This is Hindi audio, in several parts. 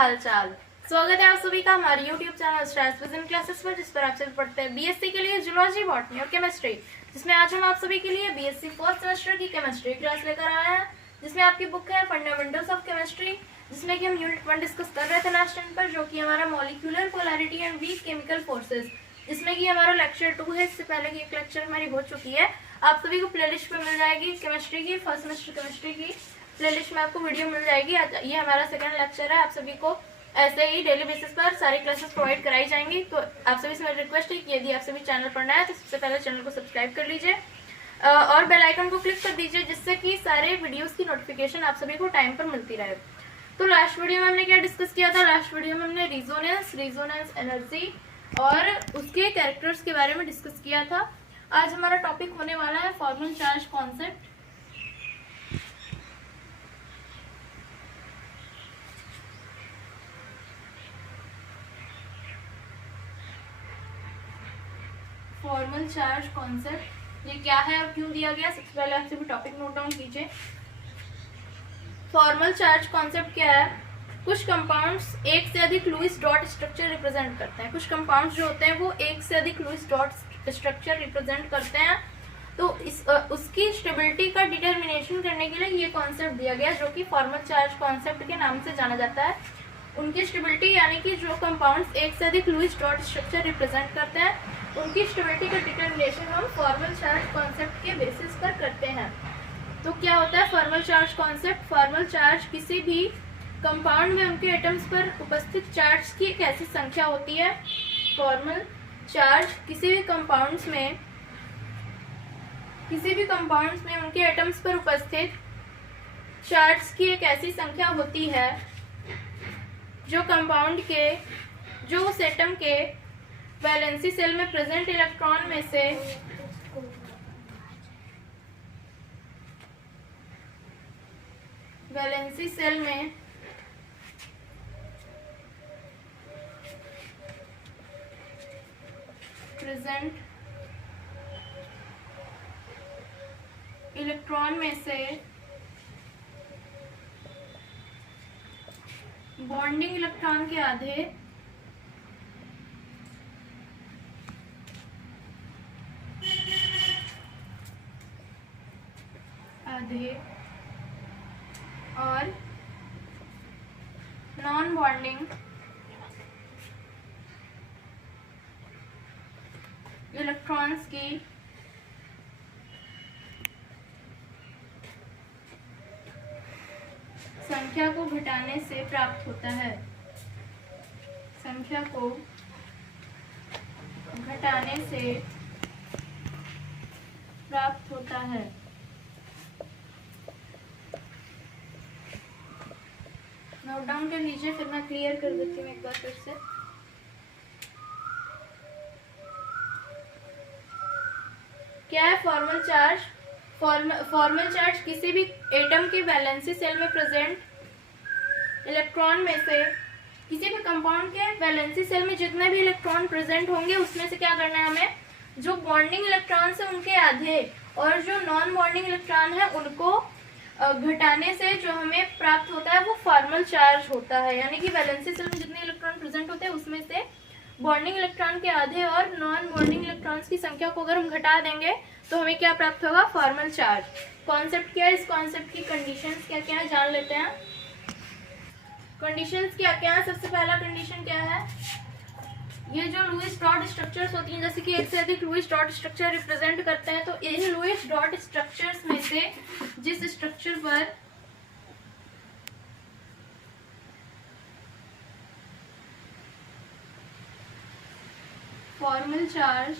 हाल चाल। स्वागत है आप सभी का हमारे YouTube channel stars vision classes पर, जिस पर आप सभी पढ़ते हैं बीएससी के लिए जूलॉजी, बॉटनी और केमिस्ट्री, जिसमें आज हम आप सभी के लिए बीएससी फर्स्ट सेमेस्टर की केमिस्ट्री क्लास लेकर आए हैं, जिसमें आपकी बुक है फंडामेंटल्स ऑफ केमिस्ट्री, जिसमें कि हम यूनिट 1 डिस्कस कर रहे थे लास्ट टाइम पर, जो कि हमारा molecular polarity and weak chemical forces, जिसमें कि हमारा लेक्चर 2 है। इससे पहले की एक लेक्चर हमारी हो चुकी है, आप सभी को प्लेलिस्ट पे मिल जाएगी केमिस्ट्री की, फर्स्ट सेमेस्टर केमिस्ट्री की प्लेलिस्ट में आपको वीडियो मिल जाएगी। ये हमारा सेकंड लेक्चर है। आप सभी को ऐसे ही डेली बेसिस पर सारी क्लासेस प्रोवाइड कराई जाएंगी। तो आप सभी से मेरी रिक्वेस्ट है कि यदि आप सभी चैनल पर नए हैं तो सबसे पहले चैनल को सब्सक्राइब कर लीजिए और बेल आइकन को क्लिक कर दीजिए, जिससे कि सारे वीडियोस की नोटिफिकेशन आप सभी को टाइम पर मिलती रहे। तो लास्ट वीडियो में हमने क्या डिस्कस किया था? लास्ट वीडियो में हमने रेजोनेंस एनर्जी और उसके कैरेक्टर्स के बारे में डिस्कस किया था। आज हमारा टॉपिक होने वाला है formal charge concept. Formal charge concept ये क्या है और क्यों दिया गया? सबसे पहले आप सभी टॉपिक नोट डाउन कीजिए। फॉर्मल चार्ज कॉन्सेप्ट क्या है? कुछ कंपाउंड्स एक से अधिक लुईस डॉट स्ट्रक्चर रिप्रेजेंट करते हैं। कुछ कंपाउंड्स जो होते हैं वो एक से अधिक लुईस डॉट स्ट्रक्चर रिप्रेजेंट करते हैं। तो उसकी स्टेबिलिटी का डिटर्मिनेशन करने के लिए ये कॉन्सेप्ट दिया गया, जो कि फॉर्मल चार्ज कॉन्सेप्ट के नाम से जाना जाता है। उनकी स्टेबिलिटी यानी कि जो कंपाउंड्स एक से अधिक लुईस डॉट स्ट्रक्चर रिप्रेजेंट करते हैं, उनकी स्टेबिलिटी का डिटर्मिनेशन हम फॉर्मल चार्ज कॉन्सेप्ट के बेसिस पर करते हैं। तो क्या होता है formal charge concept? Formal charge किसी भी कंपाउंड में उनके एटम्स पर उपस्थित चार्ज की एक ऐसी संख्या होती है। फॉर्मल चार्ज किसी भी कंपाउंड्स में उनके एटम्स पर उपस्थित चार्ज की एक ऐसी संख्या होती है जो कंपाउंड के, जो उस एटम के वैलेंसी सेल में प्रेजेंट इलेक्ट्रॉन में से वैलेंसी सेल में प्रेजेंट इलेक्ट्रॉन में से बॉन्डिंग इलेक्ट्रॉन के आधे और नॉन बॉन्डिंग इलेक्ट्रॉन्स की संख्या को घटाने से प्राप्त होता है। संख्या को घटाने से प्राप्त होता है। नोट डाउन कर लीजिए, फिर मैं क्लियर कर देती हूँ एक बार फिर से। क्या है फॉर्मल चार्ज? फॉर्मल चार्ज किसी भी एटम के वैलेंसी सेल में प्रेजेंट इलेक्ट्रॉन में से, किसी भी कंपाउंड के वैलेंसी सेल में जितने भी इलेक्ट्रॉन प्रेजेंट होंगे उसमें से क्या करना है हमें, जो बॉन्डिंग इलेक्ट्रॉन है उनके आधे और जो नॉन बॉन्डिंग इलेक्ट्रॉन है उनको घटाने से जो हमें प्राप्त होता है वो फॉर्मल चार्ज होता है। यानी कि वैलेंसी सेल में जितने इलेक्ट्रॉन प्रेजेंट होते हैं उसमें से बॉन्डिंग इलेक्ट्रॉन के आधे और नॉन बॉन्डिंग इलेक्ट्रॉन्स की संख्या को अगर हम घटा देंगे तो हमें क्या प्राप्त होगा? Formal charge. कॉन्सेप्ट क्या है? इस कॉन्सेप्ट की कंडीशंस क्या क्या है जान लेते हैं। कंडीशंस क्या क्या है? सबसे पहला कंडीशन क्या है? ये जो लुईस डॉट स्ट्रक्चर्स होती हैं, जैसे कि एक से अधिक लुईस डॉट स्ट्रक्चर रिप्रेजेंट करते हैं, तो इन लुईस डॉट स्ट्रक्चर्स में से जिस स्ट्रक्चर पर फॉर्मल चार्ज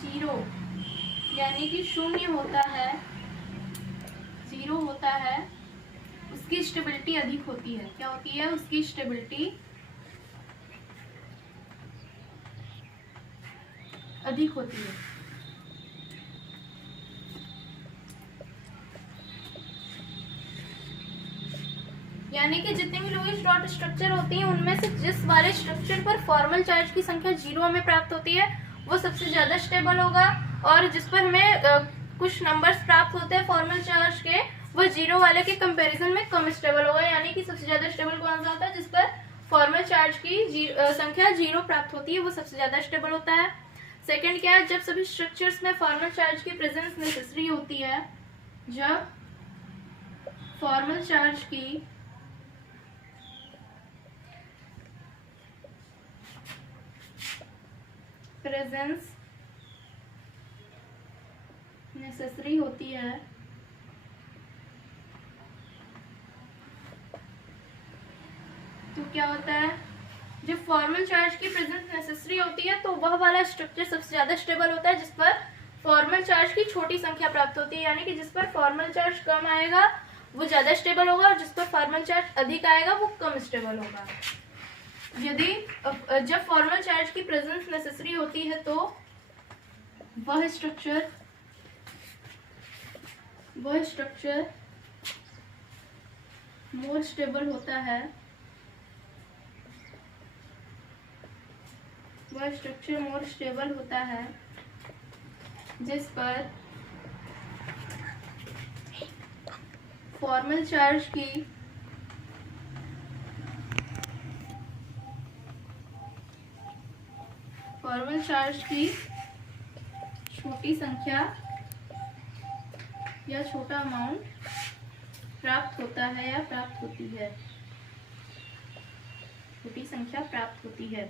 जीरो यानी कि शून्य होता है, जीरो होता है, उसकी स्टेबिलिटी अधिक होती है। क्या होती है? उसकी स्टेबिलिटी अधिक होती है। यानी कि जितने भी लुईस डॉट स्ट्रक्चर होती हैं उनमें से जिस वाले स्ट्रक्चर पर फॉर्मल चार्ज की संख्या 0 हमें प्राप्त होती है वो सबसे ज्यादा स्टेबल होगा, और जिस पर हमें कुछ नंबर्स प्राप्त होते हैं फॉर्मल चार्ज के वो जीरो वाले के कंपैरिजन में कम स्टेबल होगा, यानी कि सबसे ज्यादा स्टेबल कौन सा होता है, जिस पर फॉर्मल चार्ज की संख्या जीरो प्राप्त होती है, वो सबसे ज्यादा स्टेबल होता है। सेकंड क्या है, जब सभी स्ट्रक्चर्स में फॉर्मल चार्ज की प्रेजेंस नेसेसरी होती है, जब फॉर्मल चार्ज की प्रेजेंस नेसेसरी होती है, तो क्या होता है, जब फॉर्मल चार्ज की प्रेजेंस नेसेसरी होती है तो वह वाला स्ट्रक्चर सबसे ज्यादा स्टेबल होता है जिस पर फॉर्मल चार्ज की छोटी संख्या प्राप्त होती है, यानी कि जिस पर फॉर्मल चार्ज कम आएगा वो ज्यादा स्टेबल होगा और जिस पर फॉर्मल चार्ज अधिक आएगा वो कम स्टेबल होगा। यदि जब फॉर्मल चार्ज की प्रेजेंस नेसेसरी होती है तो वह स्ट्रक्चर मोर स्टेबल होता है, वह स्ट्रक्चर मोर स्टेबल होता है जिस पर फॉर्मल चार्ज की छोटी संख्या या छोटा अमाउंट प्राप्त होता है या प्राप्त होती है, छोटी संख्या प्राप्त होती है।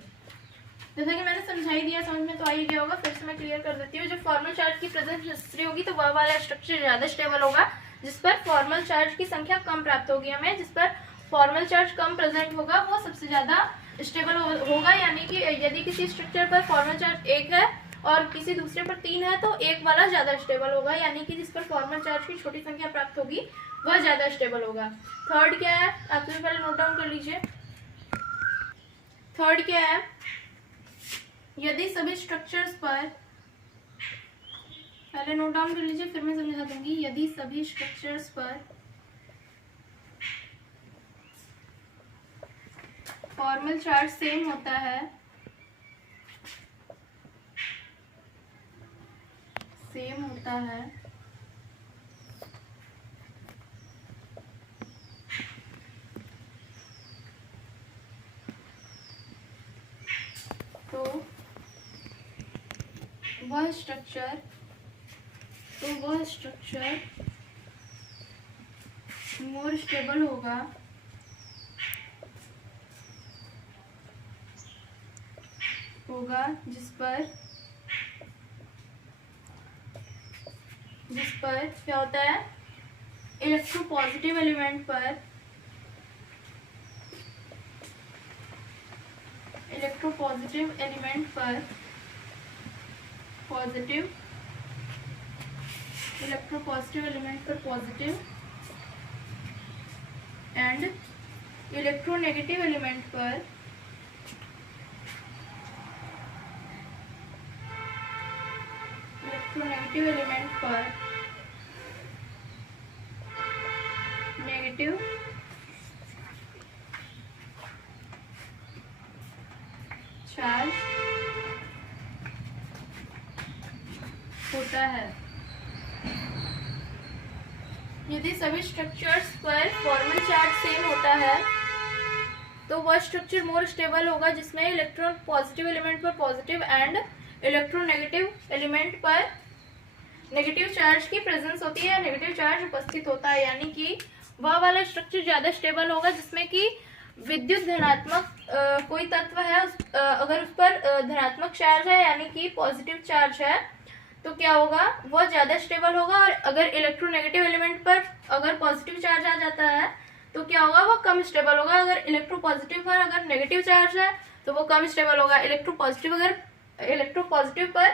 जैसा कि मैंने समझाई दिया, समझ में तो आ ही गया होगा, फिर से मैं क्लियर कर देती हूँ। जब फॉर्मल चार्ज की प्रेजेंस नेसेसरी होगी तो वह वाला स्ट्रक्चर ज्यादा स्टेबल होगा जिस पर फॉर्मल चार्ज की संख्या कम प्राप्त होगी हमें, जिस पर फॉर्मल चार्ज कम प्रेजेंट होगा वो सबसे ज्यादा स्टेबल होगा, यानी कि यदि किसी स्ट्रक्चर पर फॉर्मल चार्ज 1 है और किसी दूसरे पर 3 है तो एक वाला ज्यादा स्टेबल होगा, यानी कि जिस पर फॉर्मल चार्ज की छोटी संख्या प्राप्त होगी वह ज्यादा स्टेबल होगा। थर्ड क्या है, आप सबसे पहले नोट डाउन कर लीजिए। थर्ड क्या है, यदि सभी स्ट्रक्चर्स पर, पहले नोट डाउन कर लीजिए फिर मैं समझा दूंगी। यदि सभी स्ट्रक्चर्स पर फॉर्मल चार्ज सेम होता है, तो वह स्ट्रक्चर मोर स्टेबल होगा जिस पर क्या होता है, इलेक्ट्रोपॉजिटिव एलिमेंट पर पॉजिटिव एंड इलेक्ट्रोनेगेटिव एलिमेंट पर नेगेटिव चार्ज होता है। यदि सभी स्ट्रक्चर्स पर फॉर्मल चार्ज सेम होता है तो वह स्ट्रक्चर मोर स्टेबल होगा जिसमें इलेक्ट्रॉन पॉजिटिव एलिमेंट पर पॉजिटिव एंड इलेक्ट्रोनेगेटिव एलिमेंट पर नेगेटिव चार्ज की प्रेजेंस होती है, नेगेटिव चार्ज उपस्थित होता है, यानी कि वह वाला स्ट्रक्चर ज्यादा स्टेबल होगा जिसमें कि विद्युत धनात्मक कोई तत्व है, अगर उस पर धनात्मक चार्ज है यानी कि पॉजिटिव चार्ज है तो क्या होगा, वह ज्यादा स्टेबल होगा। और अगर इलेक्ट्रोनेगेटिव एलिमेंट पर अगर पॉजिटिव चार्ज आ जाता है तो क्या होगा, वह कम स्टेबल होगा। अगर इलेक्ट्रोपॉजिटिव पर अगर नेगेटिव चार्ज है तो वो कम स्टेबल होगा। इलेक्ट्रोपॉजिटिव पर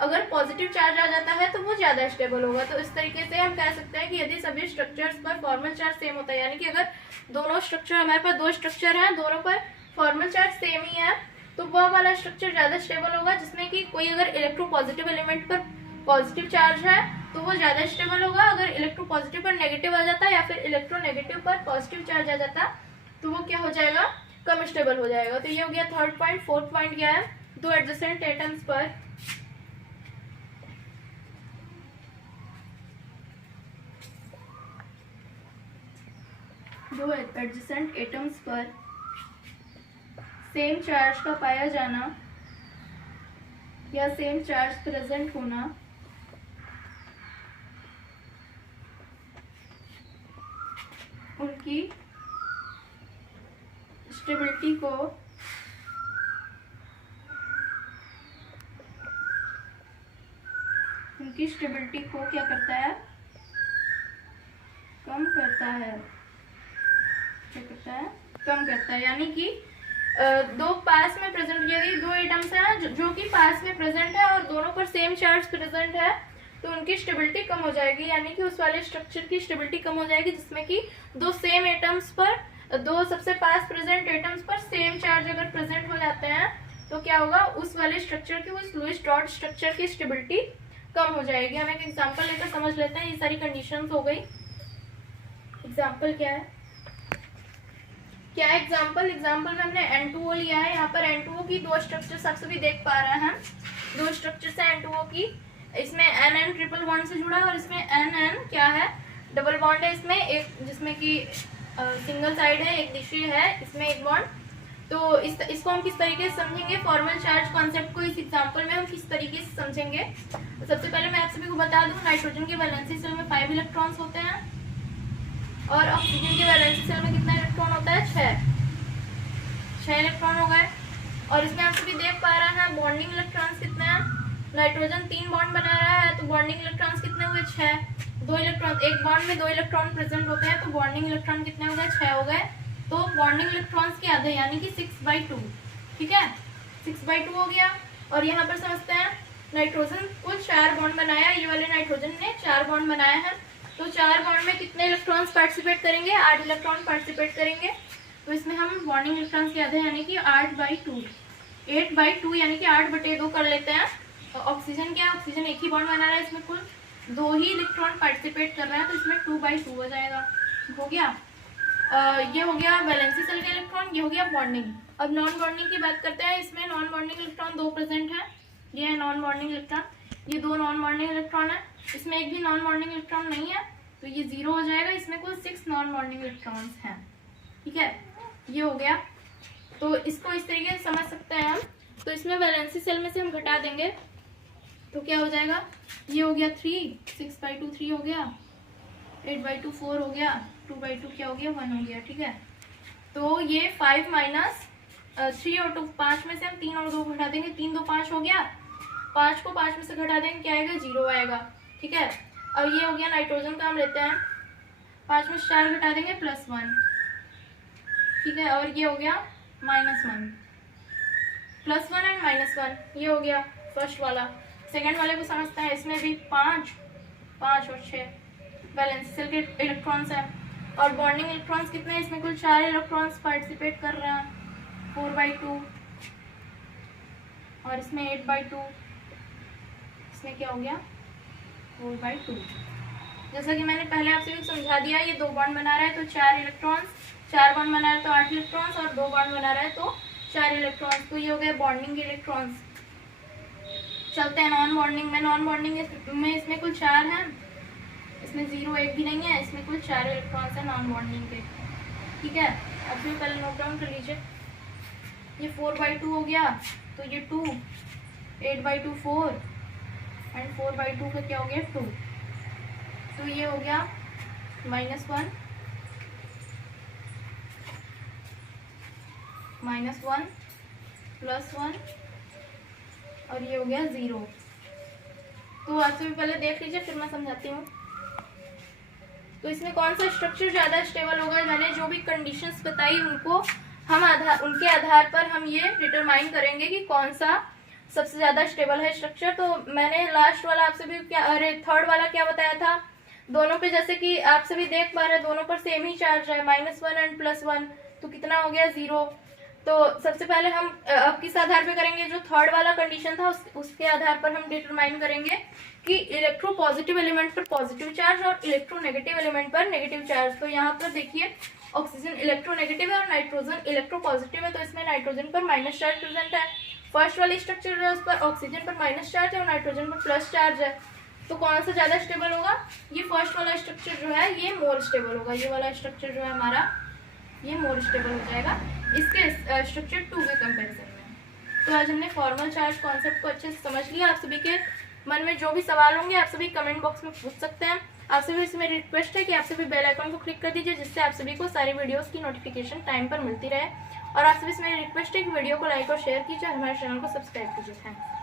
अगर पॉजिटिव चार्ज आ जाता है तो वो ज्यादा स्टेबल होगा। तो इस तरीके से हम कह सकते हैं कि यदि सभी स्ट्रक्चर्स पर फॉर्मल चार्ज सेम होता है, यानी कि अगर दोनों स्ट्रक्चर, हमारे पास दो स्ट्रक्चर हैं, दोनों पर फॉर्मल चार्ज सेम ही है, तो वह वाला स्ट्रक्चर ज्यादा स्टेबल होगा जिसमें कि कोई अगर इलेक्ट्रोपॉजिटिव एलिमेंट पर पॉजिटिव चार्ज है तो वो ज्यादा स्टेबल होगा। अगर इलेक्ट्रोपॉजिटिव पर नेगेटिव आ जाता है या फिर इलेक्ट्रोनेगेटिव पर पॉजिटिव चार्ज आ जाता तो वो क्या हो जाएगा, कम स्टेबल हो जाएगा। तो ये हो गया थर्ड पॉइंट। फोर्थ पॉइंट क्या है, दो एडजेसेंट एटम्स पर दो एडजेसेंट एटम्स पर सेम चार्ज का पाया जाना या सेम चार्ज प्रेजेंट होना उनकी स्टेबिलिटी को क्या करता है, कम करता है। क्या करता है, कम करता है। यानी कि दो पास में प्रेजेंट, यदि दो एटम्स हैं जो कि पास में प्रेजेंट है और दोनों पर सेम चार्ज प्रेजेंट है तो उनकी स्टेबिलिटी कम हो जाएगी, यानी कि उस वाले स्ट्रक्चर की स्टेबिलिटी कम हो जाएगी जिसमें कि दो सेम एटम्स पर, दो सबसे पास प्रेजेंट एटम्स पर सेम चार्ज अगर प्रेजेंट हो जाते हैं तो क्या होगा, उस वाले स्ट्रक्चर की, उस लुईस डॉट स्ट्रक्चर की स्टेबिलिटी कम हो जाएगी। हम एक एग्जांपल लेकर समझ लेते हैं। ये सारी कंडीशंस हो गई। एग्जांपल क्या है, क्या एग्जांपल में हमने N2O लिया है। यहाँ पर N2O की दो स्ट्रक्चर्स आप सभी देख पा रहे हैं, दो स्ट्रक्चर्स है N2O की। इसमें NN ट्रिपल बॉन्ड से जुड़ा है और इसमें NN क्या है, डबल बॉन्ड है। इसमें एक जिसमें कि सिंगल साइड है, एक दिशा है, इसमें एक बॉन्ड। तो इसको हम किस तरीके से समझेंगे, फॉर्मल चार्ज कॉन्सेप्ट को इस एग्जांपल में हम किस तरीके से समझेंगे। सबसे पहले मैं आप सभी को बता दूं, नाइट्रोजन के वैलेंसी सेल में 5 इलेक्ट्रॉन्स होते हैं और ऑक्सीजन के वैलेंसी सेल में कितना इलेक्ट्रॉन होता है, 6 इलेक्ट्रॉन हो गए। और इसमें आप सभी देख पा रहे हैं बॉन्डिंग इलेक्ट्रॉन्स कितने हैं। नाइट्रोजन 3 बॉन्ड बना रहा है तो बॉन्डिंग इलेक्ट्रॉन्स कितने हुए, 6। 2 इलेक्ट्रॉन, एक बॉन्ड में 2 इलेक्ट्रॉन प्रेजेंट होते हैं तो बॉन्डिंग इलेक्ट्रॉन कितने हो गए, 6 हो गए। तो बॉन्डिंग इलेक्ट्रॉन्स के आधे यानी कि 6/2, ठीक है, 6/2 हो गया। और यहाँ पर समझते हैं नाइट्रोजन को 4 बॉन्ड बनाया, ये वाले नाइट्रोजन ने 4 बॉन्ड बनाया है। तो 4 बॉन्ड में कितने इलेक्ट्रॉन्स पार्टिसिपेट करेंगे, 8 इलेक्ट्रॉन पार्टिसिपेट करेंगे। तो इसमें हम बॉन्डिंग इलेक्ट्रॉन्स के आधे यानी कि 8/2, 8/2 यानी कि 8/2 कर लेते हैं। तो ऑक्सीजन क्या है, ऑक्सीजन एक ही बॉन्ड बना रहा है, इसमें कुल 2 ही इलेक्ट्रॉन पार्टिसिपेट कर रहा है तो इसमें 2/2 हो जाएगा। हो गया, ये हो गया वैलेंसी सेल का इलेक्ट्रॉन, ये हो गया बॉन्डिंग। अब नॉन बॉन्डिंग की बात करते हैं। इसमें नॉन बॉन्डिंग इलेक्ट्रॉन 2 प्रेजेंट है, ये है नॉन बॉन्डिंग इलेक्ट्रॉन, ये 2 नॉन बॉन्डिंग इलेक्ट्रॉन है। इसमें एक भी नॉन बॉन्डिंग इलेक्ट्रॉन नहीं है तो ये 0 हो जाएगा। इसमें कुल 6 नॉन बॉन्डिंग इलेक्ट्रॉन्स हैं, ठीक है, ये हो गया। तो इसको इस तरीके से समझ सकते हैं हम। तो इसमें वैलेंसी सेल में से हम घटा देंगे तो क्या हो जाएगा, ये हो गया 3, 6/2 3 हो गया, 8/2 4 हो गया, 2/2 क्या हो गया, 1 हो गया, ठीक है। तो ये 5 माइनस 3 और 2, 5 में से हम 3 और 2 घटा देंगे, 3 2 5 हो गया, 5 को 5 में से घटा देंगे क्या आएगा, 0 आएगा, ठीक है। अब ये हो गया नाइट्रोजन का, हम लेते हैं 5 में से 4 घटा देंगे +1, ठीक है। और ये हो गया -1, +1 एंड -1, ये हो गया फर्स्ट वाला। सेकेंड वाले को समझते हैं। इसमें भी 5 और 6 वैलेंसी सेल के इलेक्ट्रॉन्स हैं और बॉन्डिंग इलेक्ट्रॉन्स कितने हैं, इसमें कुल 4 इलेक्ट्रॉन्स पार्टिसिपेट कर रहे हैं, 4/2 और इसमें 8/2, इसमें क्या हो गया 4/2। जैसा कि मैंने पहले आपसे भी समझा दिया, ये 2 बॉन्ड बना रहा है तो 4 इलेक्ट्रॉन्स, 4 बॉन्ड बना रहा है तो 8 इलेक्ट्रॉन्स और 2 बॉन्ड बना रहा है तो 4 इलेक्ट्रॉन्स। तो ये हो गए बॉन्डिंग के इलेक्ट्रॉन्स। चलते हैं नॉन बॉन्डिंग में। नॉन बॉन्डिंग में इसमें कुल 4 हैं, इसमें 0 एक भी नहीं है, इसमें कुल 4 इलेक्ट्रॉन्स हैं नॉन बॉन्डिंग के, ठीक है। अब फिर पहले नोट डाउन कर लीजिए। ये 4/2 हो गया तो ये 2, 8/2 4 एंड 4/2 का क्या हो गया 2। तो ये हो गया -1 +1 और ये हो गया 0। तो आपसे भी पहले देख लीजिए फिर मैं समझाती हूँ। तो इसमें कौन सा स्ट्रक्चर ज़्यादा स्टेबल होगा, मैंने जो भी कंडीशंस बताई उनको हम उनके आधार पर हम ये डिटरमाइन करेंगे कि कौन सा सबसे ज़्यादा स्टेबल है स्ट्रक्चर। तो मैंने लास्ट वाला आपसे भी क्या, अरे थर्ड वाला क्या बताया था, दोनों पे जैसे कि आप सभी देख पा रहे हैं दोनों पर सेम ही चार्ज है, -1 एंड +1, तो कितना हो गया 0। तो सबसे पहले हम अब किस आधार पे करेंगे, जो थर्ड वाला कंडीशन था उसके आधार पर हम डिटरमाइन करेंगे कि इलेक्ट्रो पॉजिटिव एलिमेंट पर पॉजिटिव चार्ज और इलेक्ट्रो नेगेटिव एलिमेंट पर नेगेटिव चार्ज। तो यहाँ पर देखिए ऑक्सीजन इलेक्ट्रो नेगेटिव है और नाइट्रोजन इलेक्ट्रो पॉजिटिव है, तो इसमें नाइट्रोजन पर माइनस चार्ज प्रेजेंट है। फर्स्ट वाली स्ट्रक्चर जो है उस पर ऑक्सीजन पर माइनस चार्ज है और नाइट्रोजन पर प्लस चार्ज है। तो कौन सा ज्यादा स्टेबल होगा, ये फर्स्ट वाला स्ट्रक्चर जो है ये मोर स्टेबल होगा, ये वाला स्ट्रक्चर जो है हमारा ये मोर स्टेबल हो जाएगा इसके स्ट्रक्चर 2 के कंपेरिजन में। तो आज हमने फॉर्मल चार्ज कॉन्सेप्ट को अच्छे से समझ लिया। आप सभी के मन में जो भी सवाल होंगे आप सभी कमेंट बॉक्स में पूछ सकते हैं। आप सभी से मेरी रिक्वेस्ट है कि आप सभी बेल आइकन को क्लिक कर दीजिए, जिससे आप सभी को सारी वीडियोस की नोटिफिकेशन टाइम पर मिलती रहे। और आप सभी से मेरी रिक्वेस्ट है कि वीडियो को लाइक और शेयर कीजिए और हमारे चैनल को सब्सक्राइब कीजिए। थैंक्स।